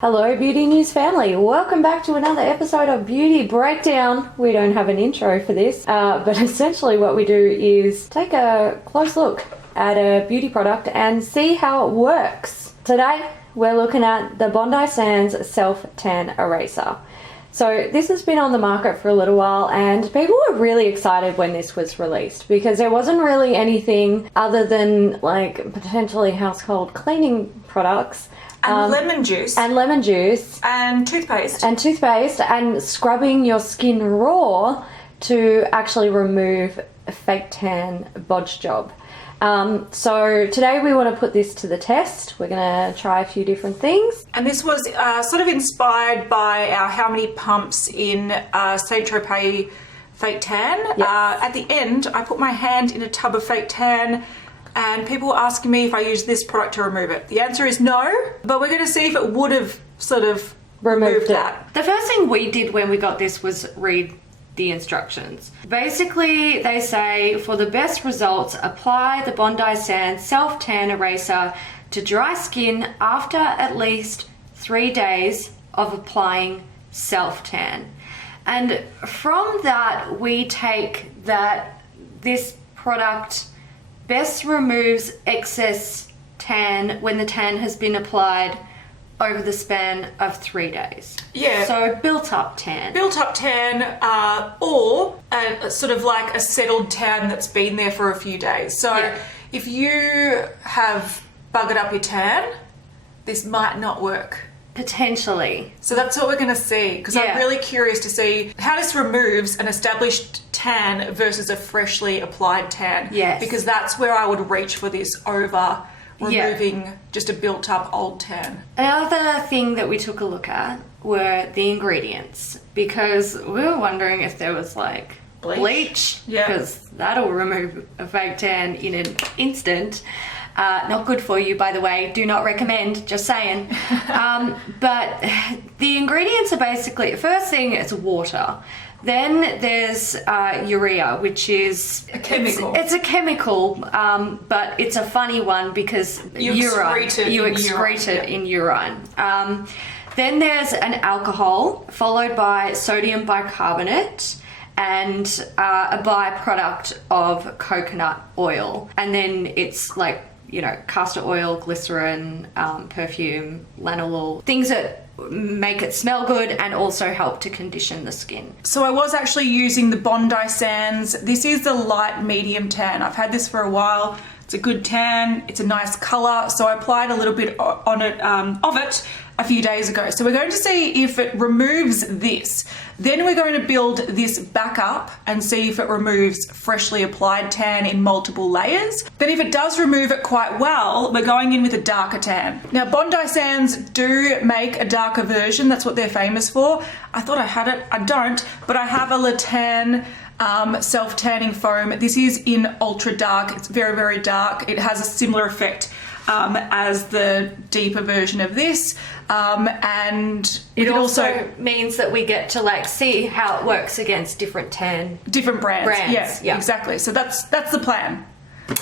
Hello Beauty News family, welcome back to another episode of Beauty Breakdown. We don't have an intro for this, but essentially what we do is take a close look at a beauty product and see how it works. Today we're looking at the Bondi Sands Self Tan Eraser. So this has been on the market for a little while and people were really excited when this was released because there wasn't really anything other than like potentially household cleaning products. And lemon juice. And lemon juice. And toothpaste. And toothpaste and scrubbing your skin raw to actually remove a fake tan bodge job. So today we want to put this to the test. We're going to try a few different things. And this was sort of inspired by our How Many Pumps in Saint Tropez fake tan. Yes. At the end, I put my hand in a tub of fake tan and people were asking me if I used this product to remove it. The answer is no, but we're going to see if it would have sort of removed that. The first thing we did when we got this was read the instructions. Basically, they say, for the best results, apply the Bondi Sands Self Tan Eraser to dry skin after at least 3 days of applying self tan. And from that, we take that this product best removes excess tan when the tan has been applied over the span of 3 days. Yeah. So built up tan. Built up tan or sort of like a settled tan that's been there for a few days. So Yeah. if you have buggered up your tan, this might not work. Potentially. So that's what we're going to see, because Yeah. I'm really curious to see how this removes an established tan versus a freshly applied tan. Yes. Because that's where I would reach for this over removing just a built up old tan. Another thing that we took a look at were the ingredients, because we were wondering if there was like bleach, Yeah. because that'll remove a fake tan in an instant. Not good for you, by the way. Do not recommend, just saying. But the ingredients are basically, first thing, it's water. Then there's urea, which is a chemical. It's a chemical, but it's a funny one because You excrete it in urine. Then there's an alcohol, followed by sodium bicarbonate, and a byproduct of coconut oil. And then it's like, you know, castor oil, glycerin, perfume, lanolin, things that make it smell good and also help to condition the skin. So I was actually using the Bondi Sands. This is the light medium tan. I've had this for a while. It's a good tan. It's a nice color. So I applied a little bit on it of it a few days ago. So we're going to see if it removes this. Then we're going to build this back up and see if it removes freshly applied tan in multiple layers. Then if it does remove it quite well, we're going in with a darker tan. Now Bondi Sands do make a darker version. That's what they're famous for. I thought I had it. I don't, but I have a Le Tan self-tanning foam. This is in ultra dark. It's very, very dark. It has a similar effect as the deeper version of this, and It also means that we get to like see how it works against different brands. Yeah, exactly. So that's the plan.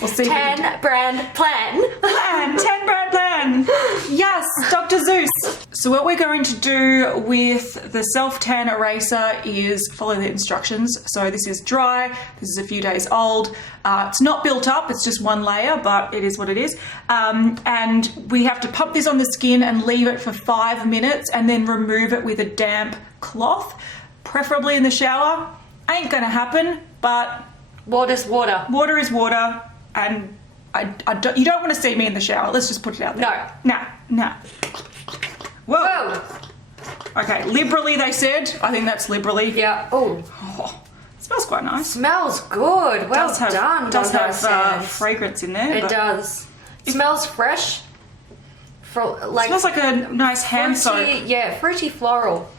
We'll see. Tan brand plan. Tan brand plan. Yes, Dr. Zeus. So what we're going to do with the self-tan eraser is follow the instructions. So this is dry. This is a few days old. It's not built up. It's just one layer, but it is what it is. And we have to pump this on the skin and leave it for 5 minutes and then remove it with a damp cloth, preferably in the shower. Ain't gonna happen, but Water's water. water is water. And you don't want to see me in the shower. Let's just put it out there. No. Whoa. Okay, liberally they said. I think that's liberally. Yeah. Oh, Smells quite nice. smells good. Well done. Does Bondi have Sands. fragrance in there. It but does. Smells fresh. Like smells like a nice hand soap. Yeah, fruity floral.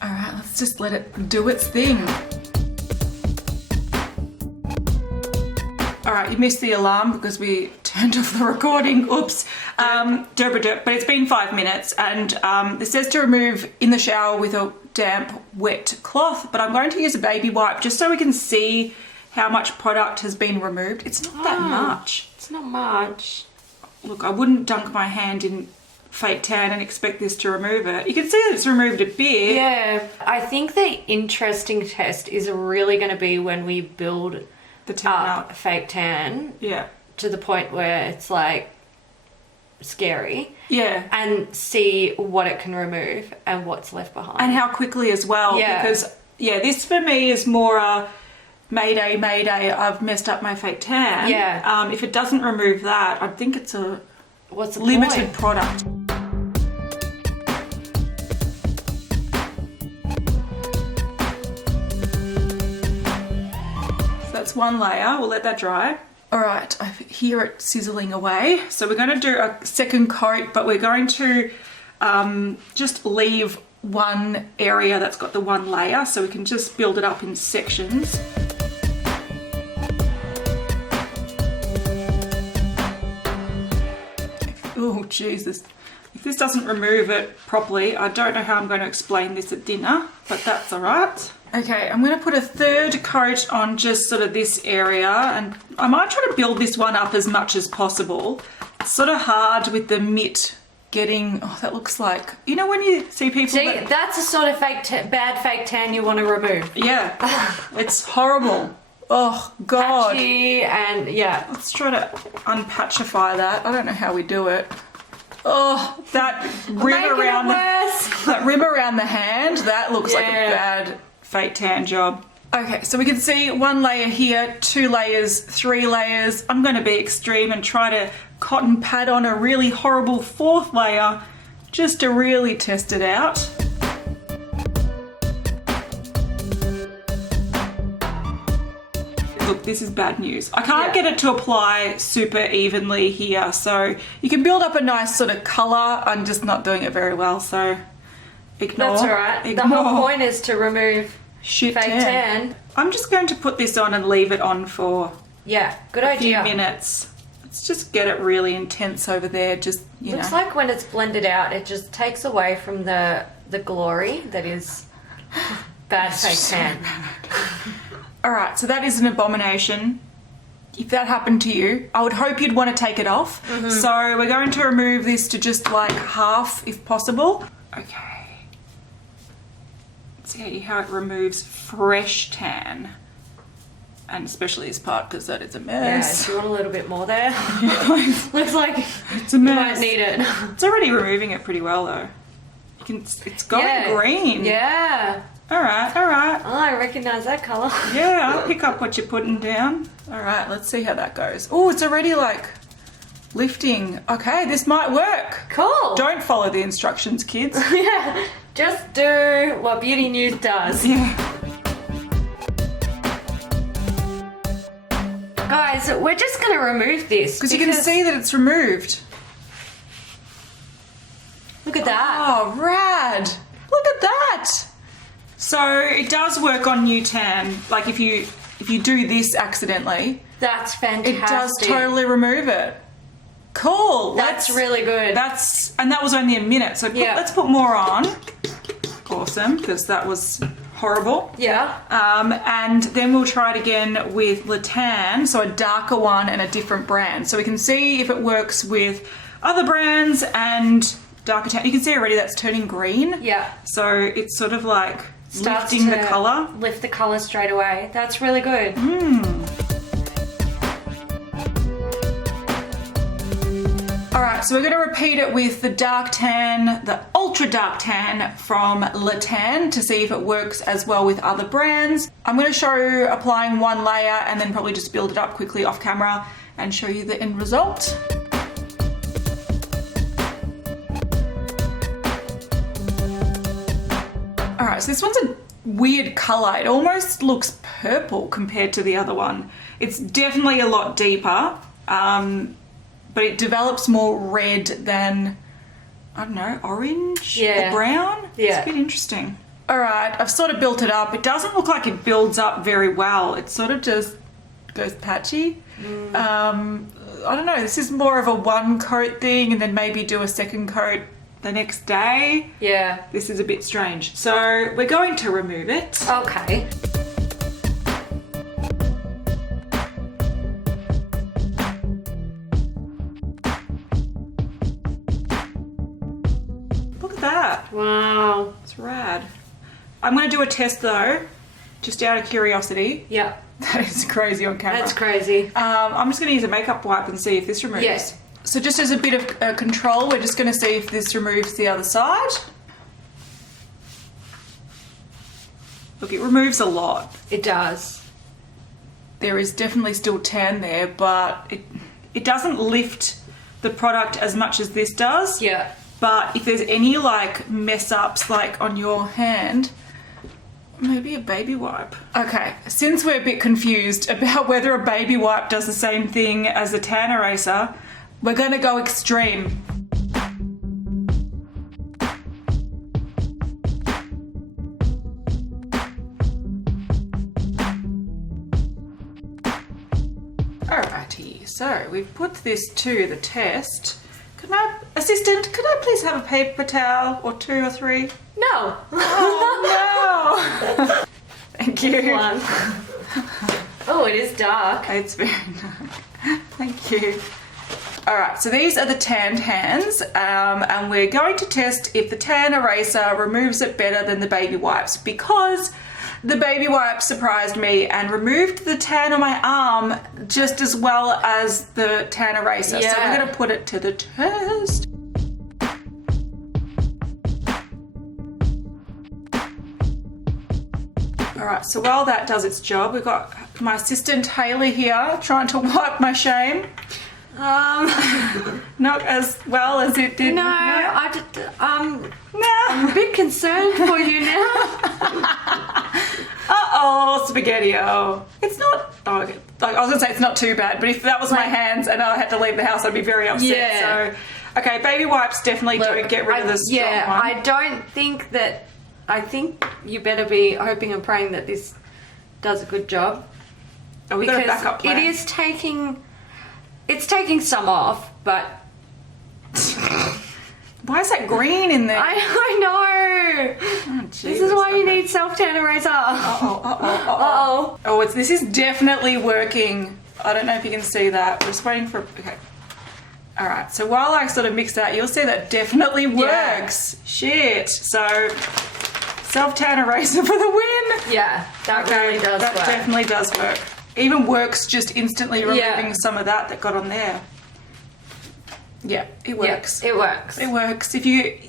All right, let's just let it do its thing. All right, you missed the alarm because we turned off the recording. Oops. But it's been 5 minutes and it says to remove in the shower with a damp, wet cloth, but I'm going to use a baby wipe just so we can see how much product has been removed. It's not that much. It's not much. Look, I wouldn't dunk my hand in fake tan and expect this to remove it. You can see that it's removed a bit. Yeah, I think the interesting test is really going to be when we build The tan up up. fake tan Yeah. to the point where it's like scary, Yeah. and see what it can remove and what's left behind. And how quickly as well. Yeah. Because, yeah, this for me is more mayday, I've messed up my fake tan. Yeah. If it doesn't remove that, I think it's a What's the limited point? product. So that's one layer. We'll let that dry. All right, I hear it sizzling away. So we're going to do a second coat, but we're going to just leave one area that's got the one layer, so we can just build it up in sections. Oh, Jesus. If this doesn't remove it properly, I don't know how I'm going to explain this at dinner, but that's all right. Okay, I'm going to put a third coat on just sort of this area, and I might try to build this one up as much as possible. It's sort of hard with the mitt getting, oh, that looks like, you know when you see people See, that, that's the sort of bad fake tan you want to remove. yeah, it's horrible. Oh, God. Patchy and yeah. Let's try to unpatchify that. I don't know how we do it. Oh, that rim Making around it worse. that rim around the hand, that looks like a Yeah. bad fake tan job. Okay, so we can see one layer here, 2 layers, 3 layers. I'm going to be extreme and try to cotton pad on a really horrible 4th layer just to really test it out. Look, this is bad news. I can't get it to apply super evenly here, so you can build up a nice sort of colour. I'm just not doing it very well, so ignore. That's all right. Ignore. The whole point is to remove Shit fake tan. I'm just going to put this on and leave it on for Yeah, good a few idea. minutes. Let's just get it really intense over there, just, you Looks know. like when it's blended out, it just takes away from the glory that is bad fake tan. All right, so that is an abomination. If that happened to you, I would hope you'd want to take it off. Mm-hmm. So we're going to remove this to just like half if possible. Okay. Let's see how it removes fresh tan. And especially this part because that is a Yeah, mess. do you want a little bit more there? Looks like It's a you mess. might need it. It's already removing it pretty well though. You can, it's going Yeah. green. Yeah. All right, all right. Oh, I recognise that colour. Yeah, I'll pick up what you're putting down. All right, let's see how that goes. Oh, it's already like lifting. Okay, this might work. Cool. Don't follow the instructions, kids. Yeah, just do what Beauty News does. Yeah. Guys, we're just going to remove this. Because you can see that it's removed. Look at that. Oh, rad. Look at that. So it does work on new tan. Like if you do this accidentally, That's fantastic. it does totally remove it. Cool. That's really good. And that was only a minute. So Yeah. let's put more on. Awesome, because that was horrible. Yeah. And then we'll try it again with Le Tan, so a darker one and a different brand. So we can see if it works with other brands and darker tan. You can see already that's turning green. Yeah. So it's sort of like Starts lifting the to colour. Lift the colour straight away. That's really good. Alright, so we're going to repeat it with the dark tan, the ultra dark tan from Le Tan to see if it works as well with other brands. I'm going to show applying one layer and then probably just build it up quickly off camera and show you the end result. Alright, so this one's a weird colour. It almost looks purple compared to the other one. It's definitely a lot deeper. But it develops more red than, I don't know, orange Yeah. or brown. Yeah. It's a bit interesting. All right, I've sort of built it up. It doesn't look like it builds up very well. It sort of just goes patchy. I don't know, this is more of a one coat thing and then maybe do a second coat the next day. Yeah. This is a bit strange. So we're going to remove it. Okay. Wow. It's rad. I'm going to do a test though, just out of curiosity. Yeah. That is crazy on camera. That's crazy. I'm just going to use a makeup wipe and see if this removes. Yes. So just as a bit of control, we're just going to see if this removes the other side. Look, it removes a lot. It does. There is definitely still tan there, but it doesn't lift the product as much as this does. Yeah. But if there's any like mess ups like on your hand, maybe a baby wipe. Okay, since we're a bit confused about whether a baby wipe does the same thing as a tan eraser, we're gonna go extreme. Alrighty, so we've put this to the test. Assistant, could I please have a paper towel or 2 or 3? No. Oh no! Thank you. One. Oh, it is dark. It's very nice. Thank you. Alright, so these are the tanned hands, and we're going to test if the tan eraser removes it better than the baby wipes, because the baby wipes surprised me and removed the tan on my arm just as well as the tan eraser. So we're going to put it to the test. Alright, so while that does its job, we've got my assistant Hailey here trying to wipe my shame. Not as well as it did. No, I'm a bit concerned for you now. Uh-oh, spaghetti-o. It's not, like, I was gonna say it's not too bad, but if that was my hands and I had to leave the house, I'd be very upset. Yeah. So, okay, baby wipes definitely don't get rid of the strong one. I don't think that, I think you better be hoping and praying that this does a good job. Oh, we got a backup plan. It is taking, it's taking some off, but... Why is that green in there? I know. Oh, This is why you need self-tan eraser. Uh-oh. Oh, this is definitely working. I don't know if you can see that. We're just waiting for... Okay. All right. So while I sort of mix that, you'll see that definitely works. Yeah. Shit. So self-tan eraser for the win. Yeah, that really does work. That definitely does work. Even works just instantly removing some of that got on there. Yeah, it works. Yeah, it works. It works.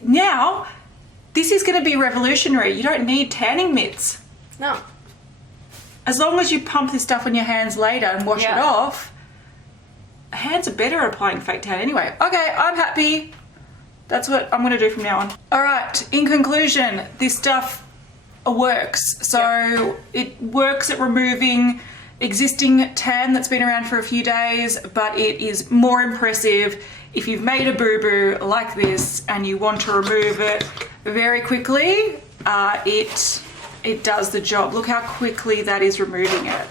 Now, this is going to be revolutionary. You don't need tanning mitts. No. As long as you pump this stuff on your hands later and wash it off, hands are better at applying fake tan anyway. Okay, I'm happy. That's what I'm going to do from now on. All right, in conclusion, this stuff works. So it works at removing existing tan that's been around for a few days, but it is more impressive if you've made a boo-boo like this and you want to remove it very quickly. It does the job. Look how quickly that is removing it.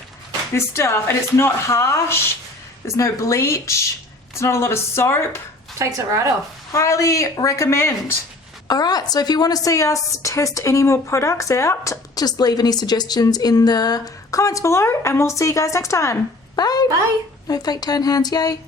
This stuff, and it's not harsh, there's no bleach, it's not a lot of soap. Takes it right off. Highly recommend. Alright, so if you want to see us test any more products out, just leave any suggestions in the comments below and we'll see you guys next time. Bye! Bye! No fake tan hands, yay!